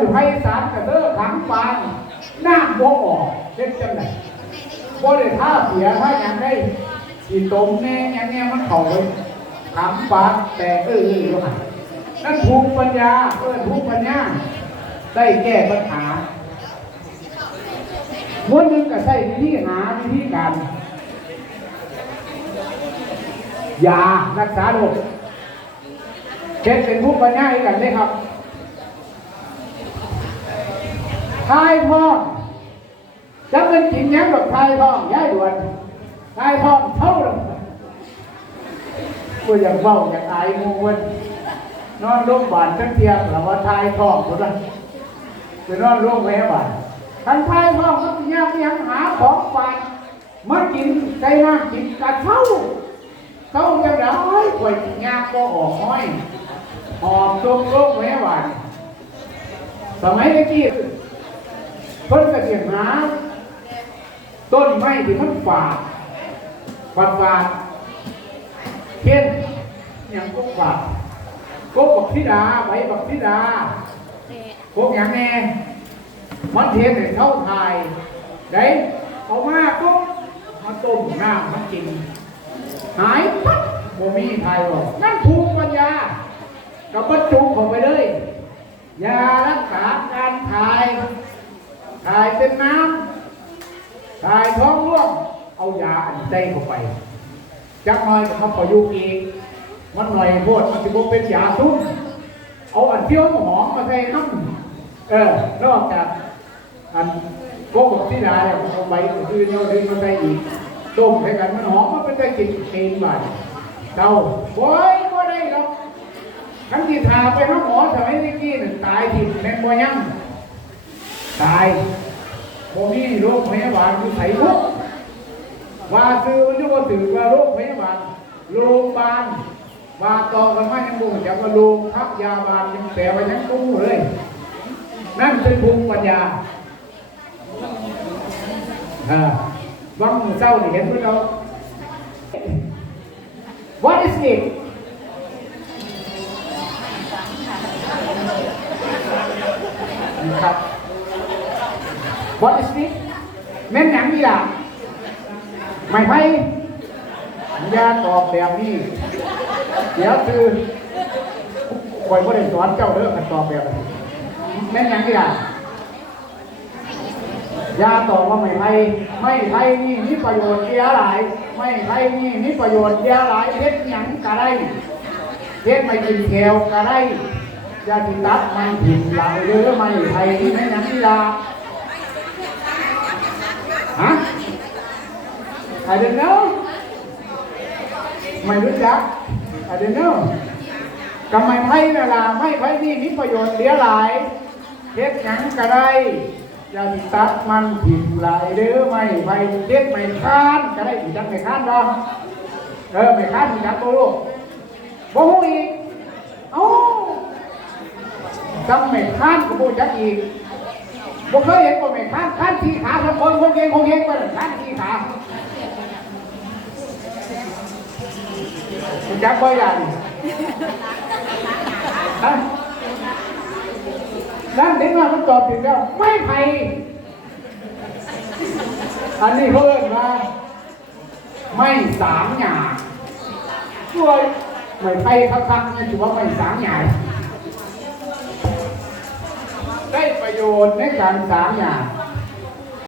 ไม่ไพ่สารกระเด้อขังปานน้ำบ่ออกเช่นจังไดบ่ได้ท่าเสียถ้าอย่างได้อีตมแน่อย่างเนี้ยมันเข้าไปขังปานแต่เอออยู่หั่นนั่นภูมิปัญญาเออภูมิปัญญา ได้แก้ปัญหาม้วนหนึ่งก็ใช้วิธีหาวิธีการยารักษาโรคเช็ดเป็นผู้ปัญญาให้กันเลยครับ ทายท้องจะเป็นกินยังกับทายท้องย้ายด่วนทายท้องเท่าไหร่ก็ยังเฝ้าอยากอายมูวันนอนรงพยาบาลจังเทียบหรือว่าทายท้องคนละไปนอนโรงพยาบาลทันทายท้องก็สิยากยังหาของฝากมากินไก่น้ำกินกระเช้าเขาจะได้กวยยากก็ออกห้อยหอบตรงโลกแม่หวานสมัยเมื่อกี้ เพิ่นก็เสียงหา ต้นไม้ที่มันฝาดฝาดฝาดเช่นอย่างกุ๊กฝาดกุ๊กบักธิดาใบบักธิดากุ๊กอย่างแน่มันเทียนให้เขาทายได้เอามาปุ๊บมาต้มน้ำมันกิน หายปั๊บบ่มีไทยหรอกนั่นภูมิปัญญากับบรรจุเข้าไปเลยยารักษาการถ่ายถ่าย เป็นน้ำถ่ายท้องร่วงเอายาอันใจเข้าไป จักหน่อยก็ทำประยุกต์อีกมันหน่อยโพดมันจะบ่เป็นยาซุ้มเอาอันเที่ยวหอมมาใส่น้ำเออนอกจากอันโกหกที่ดาเนี่ยเอาใบอื่นเอาดึงมาใส่อีกต้มให้กันมันหอมมันเป็นได้กลิ่นเองบ่ายเจ้าโอ้ยก็ได้หรอกทั้งที่ทาไปห้องหมอสมัยนี้กี้น่ตายทิ่แม่นบ่ยังตาย บ่มีโรคพยาบาลคือไสบุกว่าซื้อมันจะว่าถือว่าโรคพยาบาลโรงพยาบาลว่าต่อกันมายังบูงจักว่าโรงพักยาบาลยังแปลว่ายังกู้เลย นั่นเป็นภูมิปัญญาเออวังเจ้านี่เห็นพวกเรา What is it ครับ What is it แม่นหยังนี่ล่ะ ไม่ไพ่อยาตอบแบบนี้ เดี๋ยวคือคอยบ่ได้สอนเจ้าเด้อคันตอบแบบนี้แม่นหยังนี่ล่ะยาตอบว่าไม่ไผ่ไม่ไผ่นี่มีประโยชน์เยอะหลาย ไม่ไผ่นี่มีประโยชน์เยอะหลายเฮ็ดหยังกะได้เฮ็ดไม่กินแขวกะได้ยาติตัดมันผิดหลายเด้อไม่ไผ่นี่ไม่หยังนี่ล่ะฮะ I don't know ไม่รู้จัก I don't know ก็ไมไผ่น่ะล่ะไม่ไผ่นี่มีประโยชน์เหลือหลายเฮ็ดหยังกระได้อยันตัดมันผิดหลายเด้อไม่ไปเด็ดไม่ค้านก็ได้อีกจังไม่ค้านดอเออไม่ค้านมีจักโตลูกบ่ฮู้อีกเอ้าจังไม่ค้านก็บ่จักอีกบ่เคยเห็นบ่ไม่ค้านค้านที่ขาทั้งคนคงเก่งคงเก่งบ่ค้านที่ขาคุณ จักบ่อย่างฮะนั่นเด็กน้อยมันตอบผิดแล้ว ไม่ไผ่อันนี้เขาเรียกว่าไม่สามหยาช่วยไม่ไผ่คักๆนี่ถือว่าไม่สามหยาได้ประโยชน์ในการสามหยา